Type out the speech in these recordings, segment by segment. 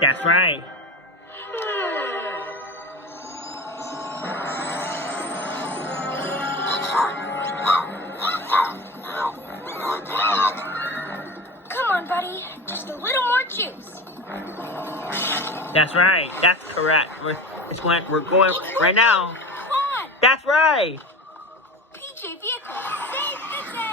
That's right. Come on, buddy. Just a little more juice. That's right. That's correct. We're going right now. Come on. That's right. PJ Vehicle, save the day!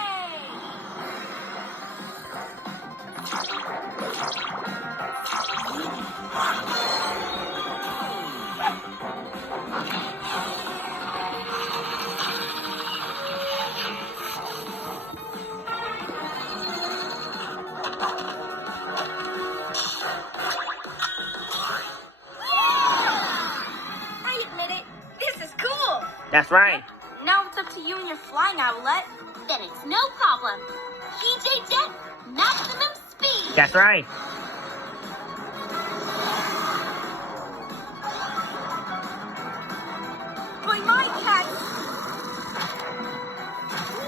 I admit it, this is cool. That's right. Now it's up to you and your flying Owlette. Then it's no problem. PJ Jet, maximum speed. That's right. By my cat's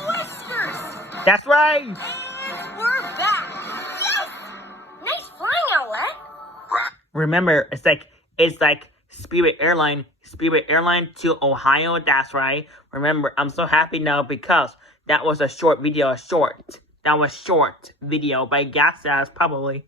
whiskers. That's right. And we're back. Yes! Nice flying, Owlette. Remember, it's like Spirit Airline to Ohio. That's right. Remember, I'm so happy now because that was a short video. That was short video by Gas Ass, probably.